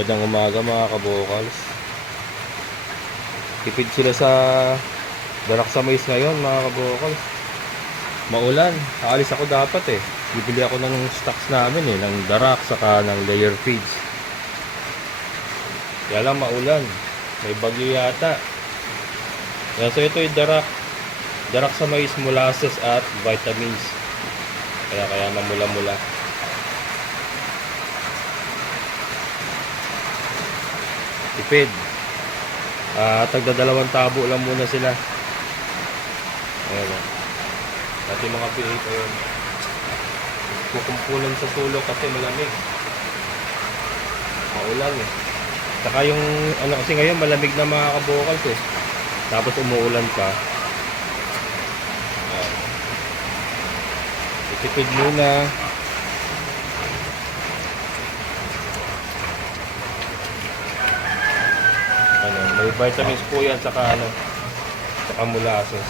Gandang umaga mga kabokals. Tipid sila sa darak sa mais ngayon mga kabokals. Maulan. Aalis ako dapat eh. Bibili ako ng stocks namin eh. Ng darak saka ng layer feeds. Kaya lang maulan. May bagyo yata. Kaya so ito yung darak. Darak sa mais, molasses at vitamins. Kaya mamula-mula. Tipid. Tagda 2 tabo lang muna sila. Ayan o. Dati mga P8 ayun. Kukumpulan sa sulok kasi malamig. Maulan eh. Saka yung ano kasi ngayon malamig na mga kabokals eh. Tapos umuulan pa. Ayan. Tipid muna. May vitamins po yan saka saka molasses.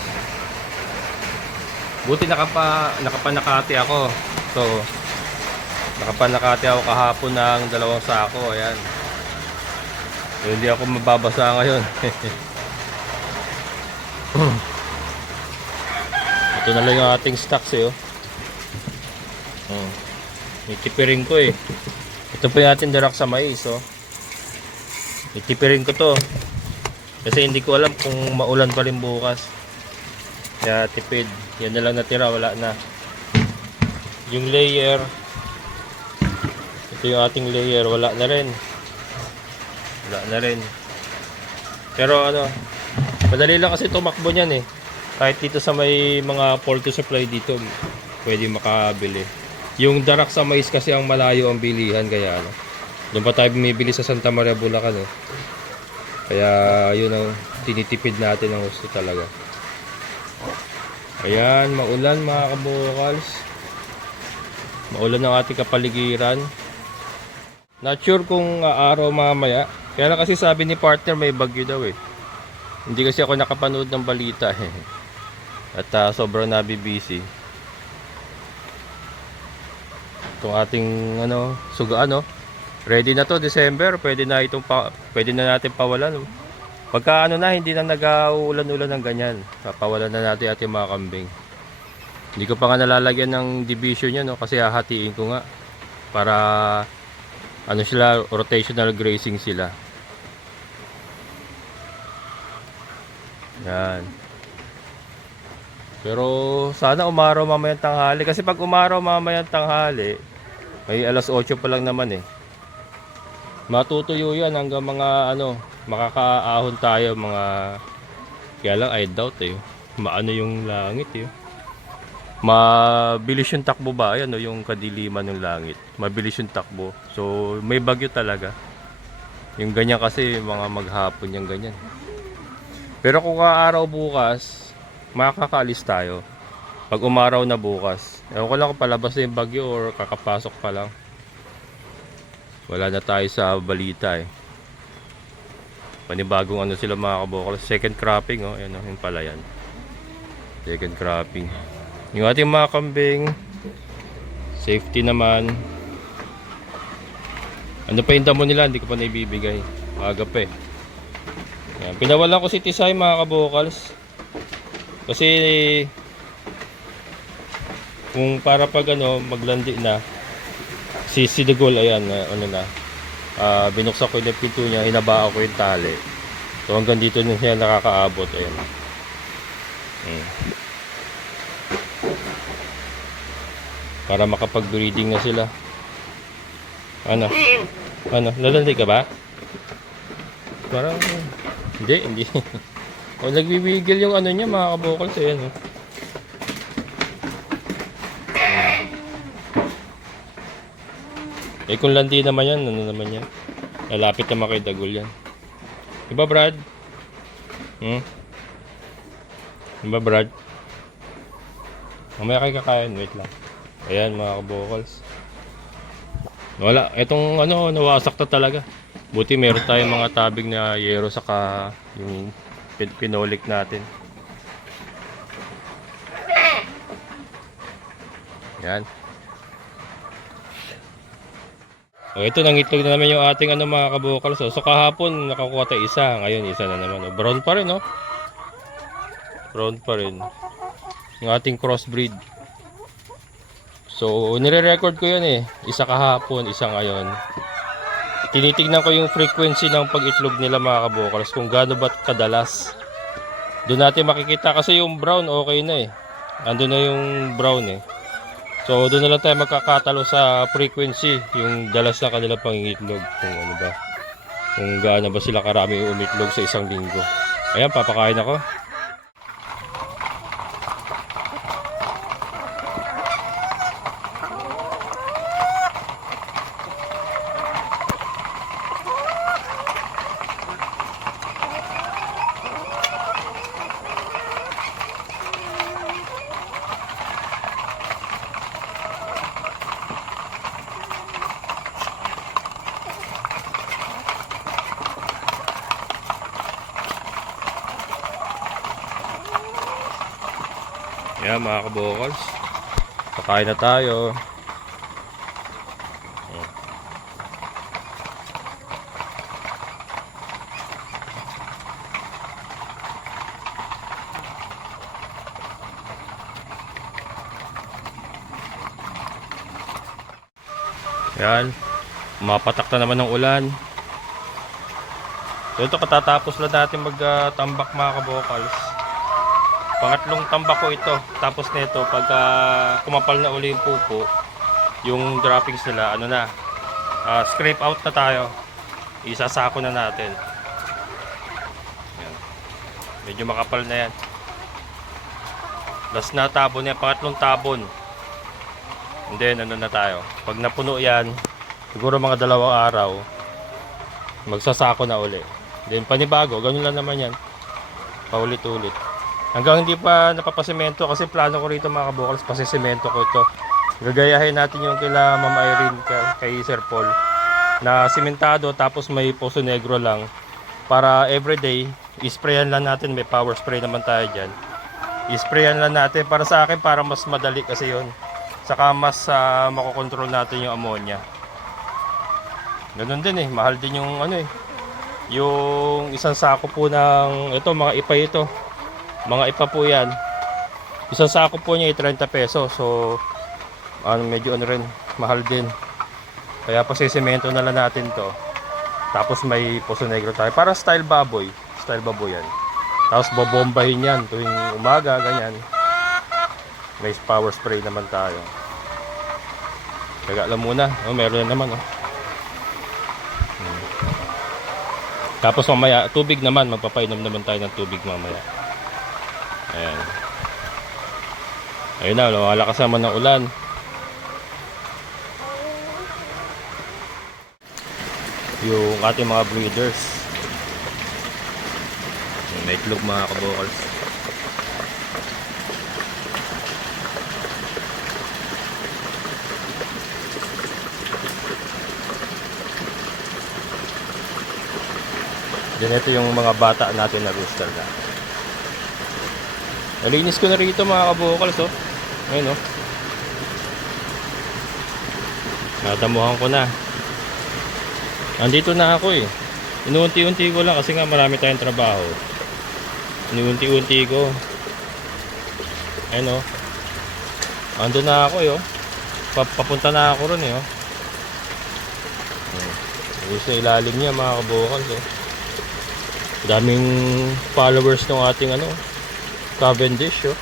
Buti nakapanakati ako. So nakapanakati ako kahapon ng 2 sako. Ayan. So, hindi ako mababasa ngayon. Ito na lang yung ating stocks eh. Itipirin ko eh. Ito po yung ating darak sa mais oh. Itipirin ko to. Kasi hindi ko alam kung maulan pa rin bukas. Kaya tipid. Yan na lang natira. Wala na. Yung layer. Ito yung ating layer. Wala na rin. Wala na rin. Pero madali lang kasi tumakbo niyan eh. Kahit dito sa may mga poultry supply dito, pwede makabili. Yung darak sa mais kasi ang malayo ang bilihan. Kaya doon pa tayo bumibili sa Santa Maria, Bulacan eh. Kaya yun ang tinitipid natin ng gusto talaga. Ayan, maulan mga kabokals. Maulan ang ating kapaligiran. Not sure kung araw mamaya. Kaya lang kasi sabi ni partner may bagyo daw eh. Hindi kasi ako nakapanood ng balita eh. At sobrang nabibisi. Itong ating suga ready na to December, pwede na natin pawalan. Pagka hindi na nag-uulan-ulan ng ganyan, papawalan na natin ating mga kambing. Hindi ko pa nga nalalagyan ng division yan kasi hahatiin ko nga para sila, rotational grazing sila. Yan. Pero sana umaraw mamayang tanghali kasi pag umaraw mamayang tanghali, may 8:00 pa lang naman eh. Matutuyo yan hanggang mga makakaahon tayo mga, kaya lang I doubt eh. Maano yung langit eh. Mabilis yung takbo ba? Ayan yung kadiliman ng langit. Mabilis yung takbo. So may bagyo talaga. Yung ganyan kasi mga maghapon yung ganyan. Pero kung araw bukas, makakaalis tayo. Pag umaraw na bukas. Ewan ko lang kung palabas na yung bagyo or kakapasok pa lang. Wala na tayo sa balita eh. Panibagong sila mga kabokals. Second cropping oh. Ayan yung pala yan. Second cropping. Yung ating mga kambing, safety naman. Ano pa yung damo nila? Hindi ko pa naibibigay. Aga pa eh. Ayan. Pinawalan ko si Tisay mga kabokals. Kasi kung para pag maglandi na si Degol, ayan, binuksan ko yung pinto niya, hinabaan ko yung tali. So hanggang dito na siya nakakaabot, ayan. Para makapag-breeding na sila. Lalandi ka ba? Parang, hindi. O nagbibigil yung niya mga kabokals, ayan. Kung landi naman yan, naman yan? Lalapit naman kay Dagol yan. Diba Brad? Diba Brad? Mamaya kayo kakain, wait lang. Ayan mga kabokals. Wala, itong nawasak na talaga. Buti meron tayong mga tabing na yero saka yung pinolik natin. Yan. O ito, nangitlog na naman yung ating ano mga kabukal. So kahapon nakakuha tayo isa. Ngayon isa na naman. O, brown pa rin, no? Brown pa rin. Yung ating crossbreed. So nire-record ko yan eh. Isa kahapon, isa ngayon. Tinitignan ko yung frequency ng pag-itlog nila mga kabukals. Kung gaano ba kadalas. Doon natin makikita kasi yung brown okay na eh. Ando na yung brown eh. So doon na lang tayo magkakatalo sa frequency, yung dalas na kanila pangingitlog, kung ano ba, kung gaano ba sila karami umitlog sa isang linggo. Ayan, papakain ako. Ayan mga kabokals, pakain na tayo. Ayan, mapatak na naman ng ulan. So ito, katatapos lang natin magtambak mga kabokals. Pangatlong tambak ko ito. Tapos nito, pagka kumapal na uli yung pupo, yung droppings nila, ano na, scrape out na tayo. Isasako na natin. Yan. Medyo makapal na yan. Last na tabon yan, pangatlong tabon. And then ano na tayo, pag napuno yan, siguro mga 2 araw, magsasako na uli. Then panibago, ganun lang naman yan, paulit-ulit. Hanggang hindi pa napapasemento, kasi plano ko rito mga kabukals, pasisemento ko ito. Gagayahin natin yung kila Ma'am Irene, kay Sir Paul, na simentado tapos may poso negro lang, para everyday isprayan lang natin. May power spray naman tayo dyan, isprayan lang natin. Para sa akin, para mas madali kasi yun, saka mas makokontrol natin yung ammonia. Ganun din eh, mahal din yung ano eh, yung isang sako po ng ito, mga ipay ito. Mga ipa po yan. Isang sako po niya ay 30 pesos. So medyo ano rin, mahal din. Kaya pasisemento na lang natin to. Tapos may poso negro tayo, para style baboy. Style baboy yan. Tapos bobombahin yan tuwing umaga, ganyan. May power spray naman tayo. Taga lang muna, meron na naman Tapos mamaya tubig naman, magpapainom naman tayo ng tubig mamaya. Ayan. Ayun na, lumalakas naman ng ulan. Yung ating mga breeders, may itlog mga kabokals. Then ito yung mga bata natin na rooster na. Nalinis ko na rito mga kabokals, oh. Ayun, oh. Natamuhan ko na. Nandito na ako eh. Inuunti-unti ko lang kasi nga marami tayong trabaho. Inuunti-unti ko. Ayun, oh. Ando na ako eh, oh. Papunta na ako ron eh, oh. Ayun sa ilalim niya mga kabokals, oh. Daming followers ng ating ano, Cavendish, oh.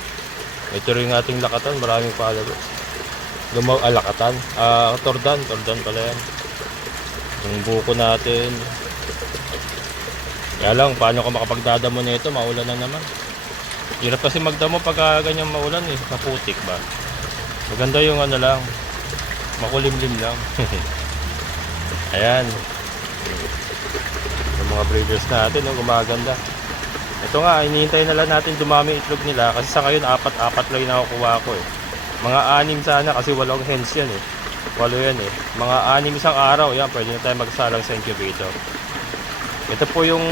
Ito rin yung ating lakatan, maraming followers. Lakatan, Tordan pala yan. Yung buko natin. Kaya lang, paano ka makapagdadamo na ito, maulan na naman. Hirap kasi magdamo pagka ganyan maulan eh, maputik ba. Maganda yung ano lang, makulimlim lang. Ayan. Yung mga breeders natin, oh, gumaganda. Ito nga, hinihintay na lang natin dumami itlog nila, kasi sa ngayon 4 lang yung nakukuha ko eh. Mga 6 sana, kasi 8 hens yan eh. 8 yan eh. Mga 6 isang araw, yan, pwede na tayo magsalang sa incubator. Ito po yung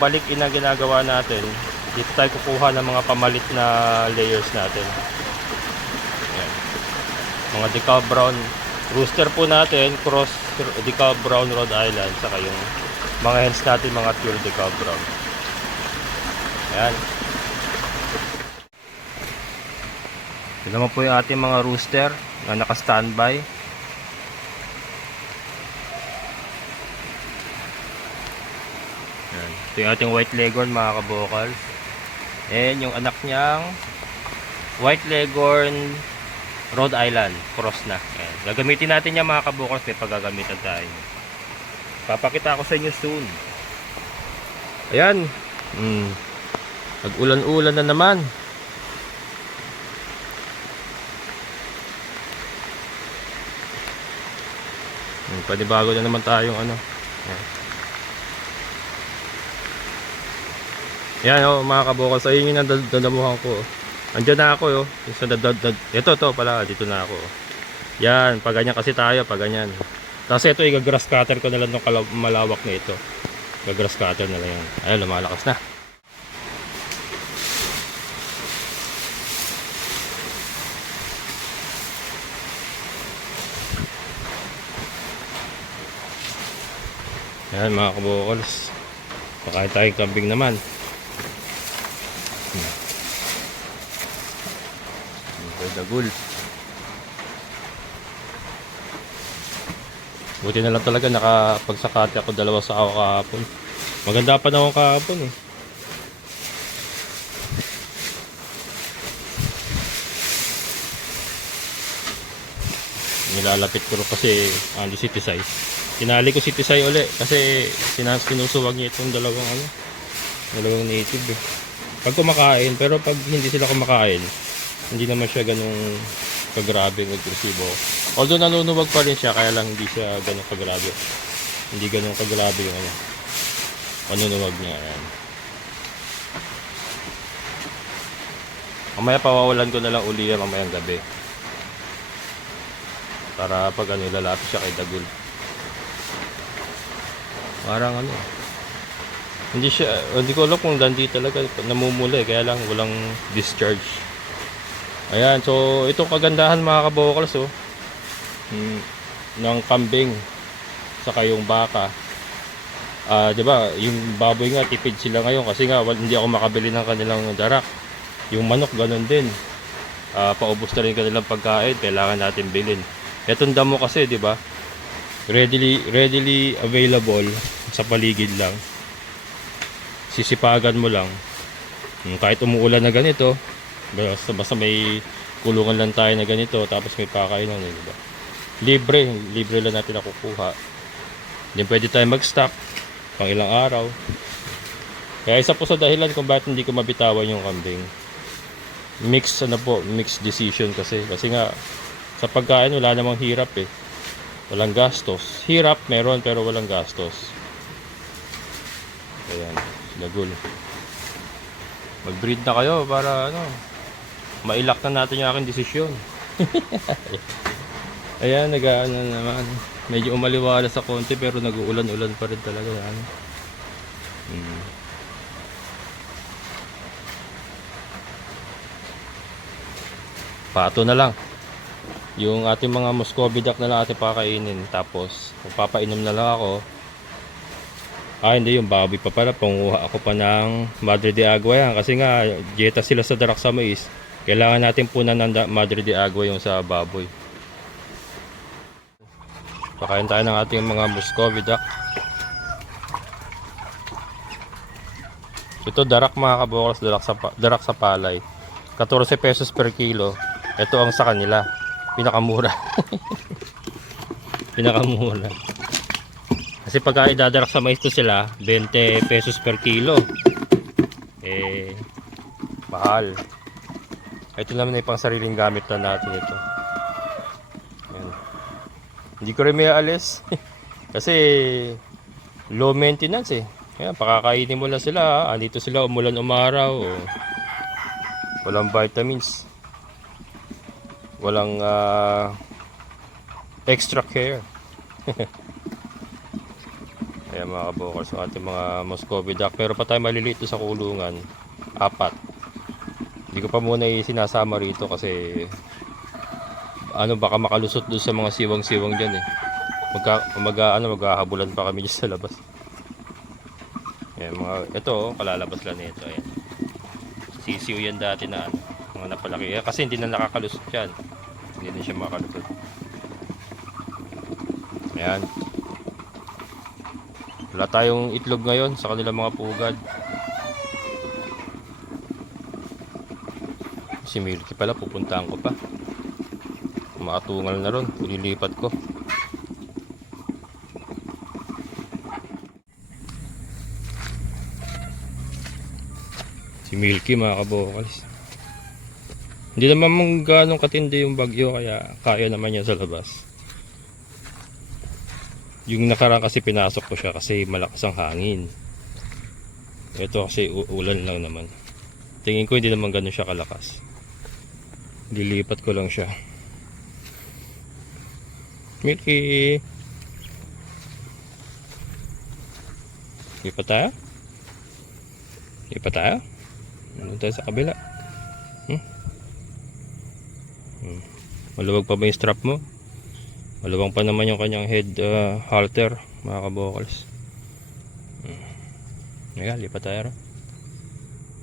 balik na ginagawa natin. Dito tayo kukuha ng mga pamalit na layers natin. Ayan. Mga decal brown Rooster po natin, cross decal brown Rhode Island, saka yung mga hens natin, mga pure decal brown. Ayan. Ito naman po yung ating mga rooster na naka-standby. Ayan. Ito yung ating white leghorn, mga kabokals. And yung anak niyang white leghorn Rhode Island, cross na. Ayan. Gagamitin natin yan, mga kabokals. May paggagamitan tayo. Papakita ko sa inyo soon. Ayan. Nag-ulan-ulan na naman. Panibago na naman tayong ano. Ayan o, mga kabokals. Ayun yung nandadamuhan ko. Andiyan na ako. Ito pala. Dito na ako. Yan. Pag ganyan kasi tayo. Pag ganyan. Tapos ito, i-grass cutter ko na lang ng malawak na ito. I-grass cutter na lang yan. Ayun, lumalakas na. Ayan, mga kabokals. Pakain tayong kambing naman. Dagul. Buti na lang talaga nakapagsakati ako 2 sa ako kahapon. Maganda pa na ako kahapon eh. Nilalapit ko kasi si Tisay. Tinali ko si Tisay uli kasi sinusuwag niya itong dalawang native eh. Pag kumakain, pero pag hindi sila kumakain, hindi naman siya ganung kagrabe agresibo. Although nanunuwag pa rin siya, kaya lang hindi siya ganung kagrabe. Hindi ganung kagrabe yung panunuwag niya. Ayan. Mamaya pawawalan ko na lang uli yan mamayang gabi. Para pag lalapit siya kay Dagul. Parang hindi ko alam kung dandi talaga namumula kaya lang walang discharge. Ayan, so itong kagandahan, mga kabokals ng kambing saka yung baka. 'Di ba? Yung baboy nga tipid sila ngayon kasi nga hindi ako makabili ng kanilang darak. Yung manok ganun din. Paubos na rin kanilang pagkain, kailangan natin bilhin. Etong damo kasi, 'di ba? Readily available sa paligid lang. Sisipagan mo lang. Kahit umuulan na ganito, basta may kulungan lang tayo na ganito, tapos may pakainan, diba? Libre lang natin nakukuha. Hindi pwede tayo mag-stock pang ilang araw. Kaya isa po sa dahilan kung bakit hindi ko mabitawan yung kambing. Mixed decision kasi nga sa pagkain wala namang hirap eh. Walang gastos. Hirap meron pero walang gastos. Ayan, Dagul. Mag-breed na kayo para mailak na natin yung aking desisyon. Ayan, naman. Medyo umaliwala sa konti pero nag-uulan-ulan pa rin talaga. Pato na lang. Yung ating mga Muscovy duck na lang ating pakainin. Tapos, magpapainom na lang ako. Hindi, yung baboy pa pala. Panguha ako pa ng Madre de Agua yan. Kasi nga, dieta sila sa darak sa mais. Kailangan natin punan ng Madre de Agua yung sa baboy. Pakain tayo ng ating mga Muscovy duck. Ito darak, mga kabokals, darak sa palay. 14 pesos per kilo. Ito ang sa kanila. Pinakamura. Pinakamura. Kasi pagka idadarak sa mais ko sila, 20 pesos per kilo. Mahal. Ito naman ay pang sariling gamit na natin ito. Ayan. Hindi ko rin may alis. Kasi low maintenance eh. Ayan, pakakainin mo lang sila. Andito sila umulan umaraw. Walang vitamins. Walang extra care. Ayan, mga kabokals, yung ating mga Muscovy duck. Pero pa tayo maliliit sa kulungan. 4. Hindi ko pa muna sinasama rito kasi baka makalusot doon sa mga siwang-siwang diyan eh. Maghahabulan pa kami diyan sa labas. Ayan, ito kalalabas lang nito. Ayan. Sisiw yan dati na mga napalaki. Kasi hindi na nakakalusot yan. Hindi na siya makalusot. Ayan. Wala tayong itlog ngayon sa kanilang mga pugad. Si Milky pala, pupuntahan ko pa. Makatungal na ron. Ililipat ko. Si Milky, mga kabokals. Hindi naman ganong katindi yung bagyo, kaya kaya naman niya sa labas. Yung nakaraan kasi pinasok ko siya kasi malakas ang hangin. Ito kasi ulan lang naman. Tingin ko hindi naman ganon siya kalakas. Dilipat ko lang siya. Milky, lipat tayo? Lipat tayo? Ano tayo sa kabila? Maluwag pa ba yung strap mo? Maluwag pa naman yung kanyang head halter, mga kabokals. Ayan, lipat tayo.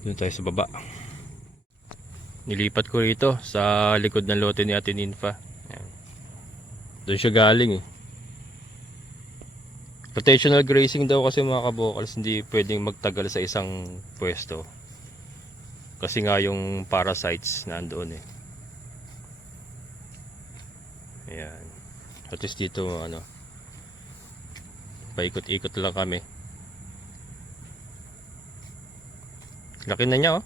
Doon tayo sa baba. Nilipat ko rito sa likod ng lote ni Ate Ninfa. Ayan. Doon siya galing eh. Rotational grazing daw kasi, mga kabokals, hindi pwedeng magtagal sa isang pwesto. Kasi nga yung parasites nandoon eh. Ayan. At least dito paikot-ikot lang kami. Laki na niya oh.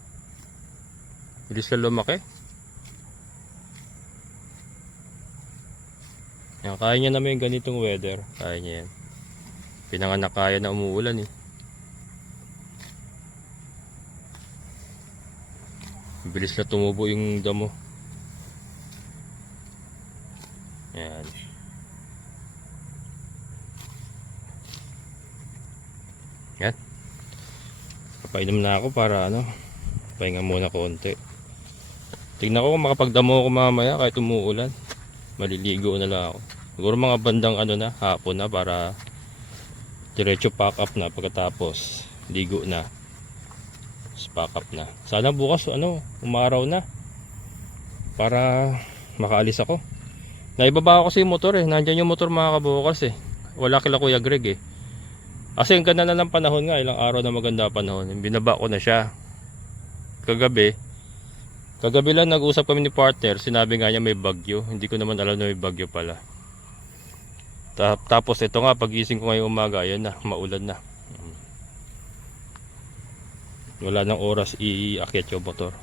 Bilis ka lumaki. Yan, kaya niya naman yung ganitong weather. Kaya niya yan. Pinanganak kaya na umuulan eh. Bilis na tumubo yung damo. Yan. Yan. Papainom na ako para pahinga muna konti. Tignan ko kung makapagdamo ako mamaya kahit umuulan. Maliligo na lang ako. Siguro mga bandang hapon na para diretso pack up na pagkatapos ligo na. Pack up na. Sana bukas umaraw na para makaalis ako. Naibaba ko kasi yung motor eh. Nandiyan yung motor, mga kabokals eh. Wala kila Kuya Greg eh. Kasi ang ganda na ng panahon nga. Ilang araw na maganda panahon. Binaba ko na siya. Kagabi lang nag-usap kami ni partner. Sinabi nga niya may bagyo. Hindi ko naman alam na may bagyo pala. Tapos ito nga, pagising ko ngayong umaga, ayan na, maulan na. Wala nang oras iakyat yung motor.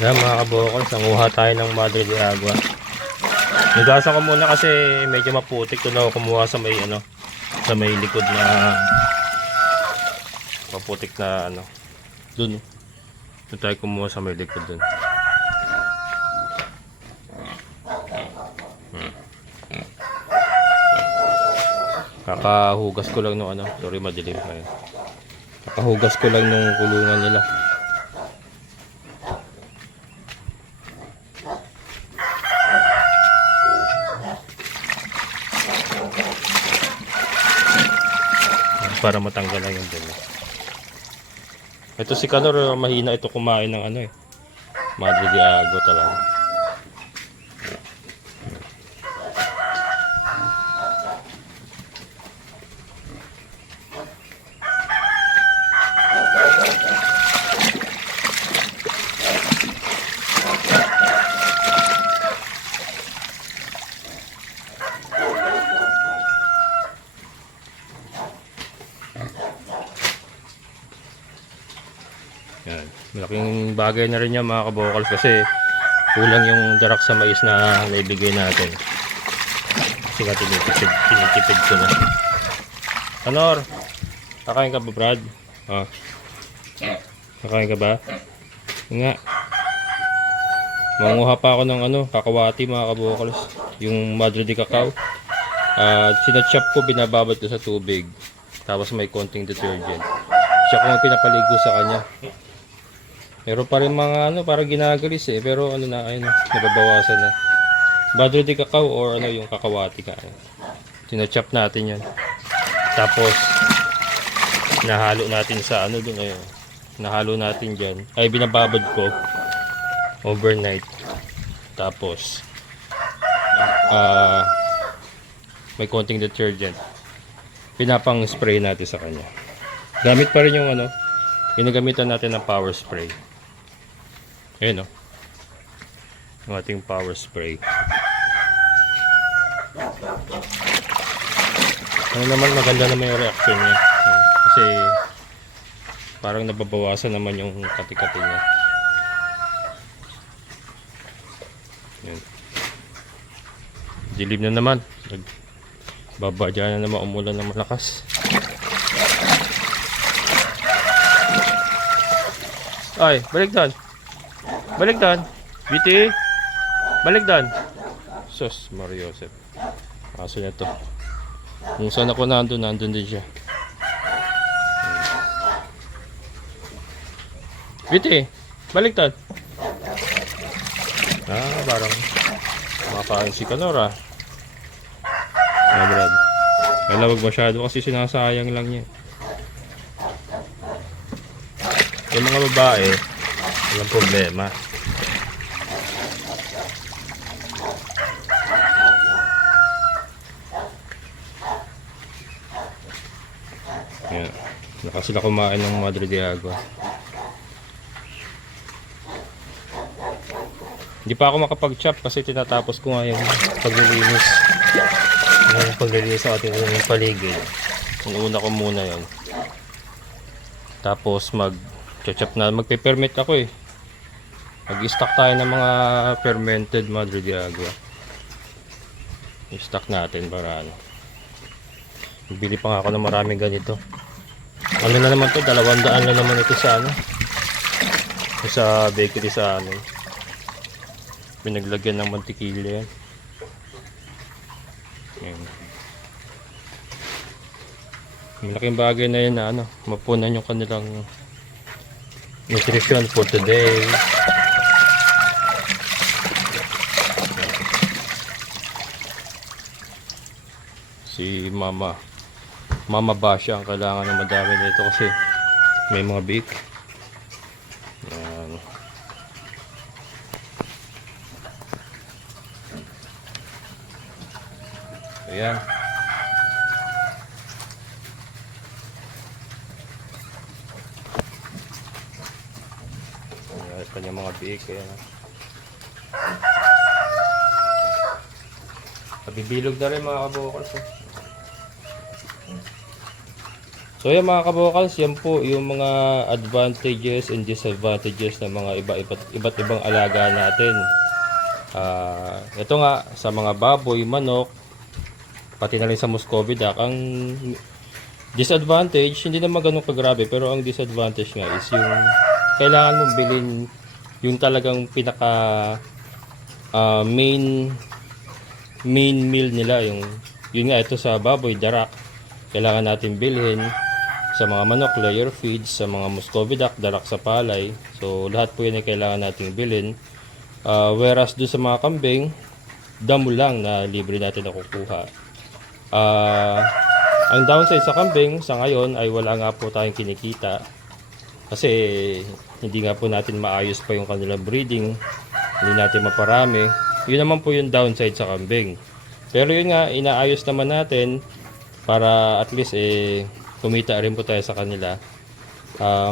Yan, mga kabokals, nanguha tayo ng Madre de Agua. Nugasan ko muna kasi medyo maputik. Doon ako kumuha sa may sa may likod na maputik na doon tayo kumuha sa may likod doon. Kakahugas ko lang ng sorry, madilim ngayon. Kakahugas ko lang ng kulungan nila. Para matanggal lang yung dumi. Ito si Kanor, mahina ito kumain ng Madre de Agua talaga. Yan. Malaking bagay na rin yan, mga kabokals, kasi kulang yung darak sa mais na naibigay natin. Kasi nga tinitipid ko na. Kanor, kakain ka ba, Brad? Kakain ka ba? Nga. Manguha pa ako ng kakawati, mga kabokals. Yung Madre de Cacao. Sinachop ko, binababad ko sa tubig. Tapos may konting detergent. Siya ko pinapaligo sa kanya. Meron pa rin mga ano, parang ginagalis eh. Pero ano na, ayun, nababawasan na. Badro de cacao or ano yung kakawati ka. Sinachop natin yan. Tapos, nahalo natin sa ano dun ayun. Nahalo natin dyan. Ay, binababad ko overnight. Tapos, may konting detergent. Pinapang spray natin sa kanya. Gamit pa rin yung ano, ginagamitan natin ng power spray. Ayun o. Yung ating power spray. Ano naman, maganda naman yung reaction niya. Kasi parang nababawasan naman yung kati-kati niya. Yan. Dilim na naman. Babadya na naman, umulan ng malakas. Ay, balik doon. Balik doon. BT. Balik doon. Sus, Mario Joseph. Aso na to. Kung saan ako nandun din siya. BT. Balik doon. Parang makain si Kanora. Brad. Kaya wag masyado kasi sinasayang lang niya. Yung mga babae, walang problema. Yan. Naka sila kumain ng Madre de Agua. Hindi pa ako makapag-chop kasi tinatapos ko nga yung paglilinis. Yung paglilinis sa ating paligid. Inuuna ko muna yon. Tapos mag-chop na. Magpe-permit ako eh. Mag-stock tayo ng mga fermented Madre de Agua. I-stock natin para ano. Bili pa nga ako ng maraming ganito. Ano na naman to? 200 na naman ito sa ano. Sa bakery sa ano. Pinaglagyan ng mantikilya yan. Yan. Malaking bagay na yan na ano, mapunan yung kanilang nutrition for today. Si Mama Basha ang kailangan ng madami nito kasi may mga bake. Yan. Ayan. Ayan, kanyang mga bake. Ayan. Nabibilog na rin mga kabokals. So yan mga kabokals, yan po yung mga advantages and disadvantages ng mga iba't ibang alaga natin. Ito nga, sa mga baboy, manok, pati na rin sa Muscovy duck, ang disadvantage, hindi naman ganun kagrabe, pero ang disadvantage nga is yung kailangan mong bilhin yung talagang pinaka main meal nila, yun nga, ito sa baboy, darak, kailangan natin bilhin. Sa mga manok, layer feeds. Sa mga Muscovy duck, darak sa palay. So lahat po yun ay kailangan natin bilhin. Whereas doon sa mga kambing, damo lang na libre natin nakukuha. Ang downside sa kambing sa ngayon ay wala nga po tayong kinikita kasi hindi nga po natin maayos pa yung kanilang breeding, hindi natin maparami. Yun naman po yung downside sa kambing, pero yun nga, inaayos naman natin para at least kumita rin po tayo sa kanila.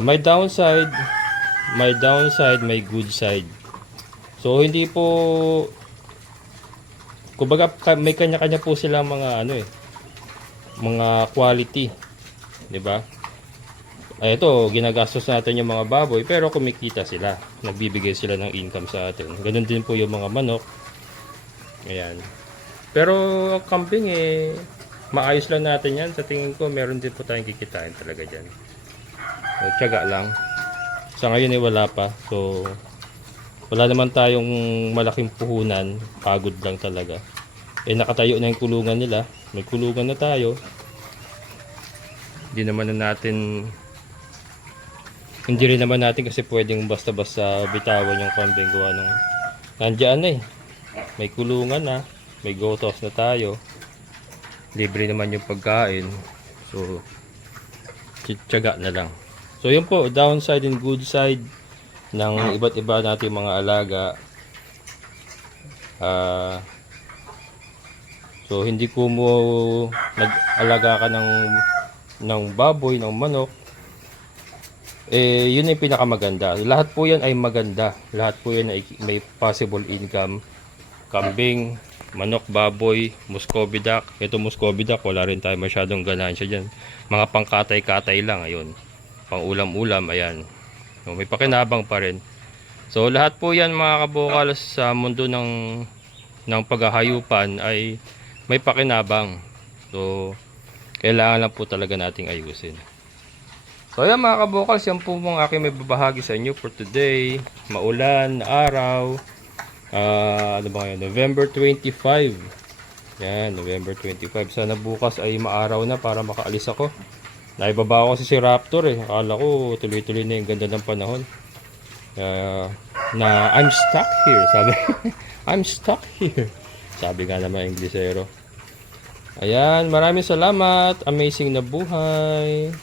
May downside, may good side. So hindi po, kumbaga may kanya-kanya po sila mga mga quality, 'di ba? Ito, ginagastos natin yung mga baboy pero kumikita sila, nagbibigay sila ng income sa atin. Ganun din po yung mga manok. Ayan. Pero kambing maayos lang natin 'yan. Sa tingin ko meron din po tayong kikitain talaga diyan. So, tiyaga lang. Sa ngayon wala pa. So wala naman tayong malaking puhunan, pagod lang talaga. Nakatayo na yung kulungan nila. May kulungan na tayo. Hindi naman na natin Hindi rin naman natin kasi pwedeng basta-basta bitawan yung kambing gawa nung nandiyan na eh. May kulungan na, may gotos na tayo. Libre naman yung pagkain. So, tiyatsaga na lang. So, yun po, downside and good side ng iba't iba nating mga alaga. So, hindi ko mo nag-alaga ka ng baboy, ng manok. Yun yung pinakamaganda. Lahat po yan ay maganda. Lahat po yan ay may possible income. Kambing, manok, baboy, Muscovy duck. Ito Muscovy duck, wala rin tayo masyadong ganansya dyan. Mga pangkatay-katay lang, ayun. Pang ulam-ulam, ayan. So, may pakinabang pa rin. So, lahat po yan mga kabukal sa mundo ng paghahayupan ay may pakinabang. So, kailangan lang po talaga nating ayusin. So, ayan mga kabukal, yan po mong aking may babahagi sa inyo for today. Maulan na araw. Ano ba ngayon? November 25. Yan, November 25. Sana bukas ay maaraw na para makaalis ako. Naibaba ako kasi si Raptor eh. Akala ko tuloy-tuloy na yung ganda ng panahon. Na I'm stuck here. Sabi, I'm stuck here. Sabi nga naman Inglesero. Ayan, maraming salamat. Amazing na buhay.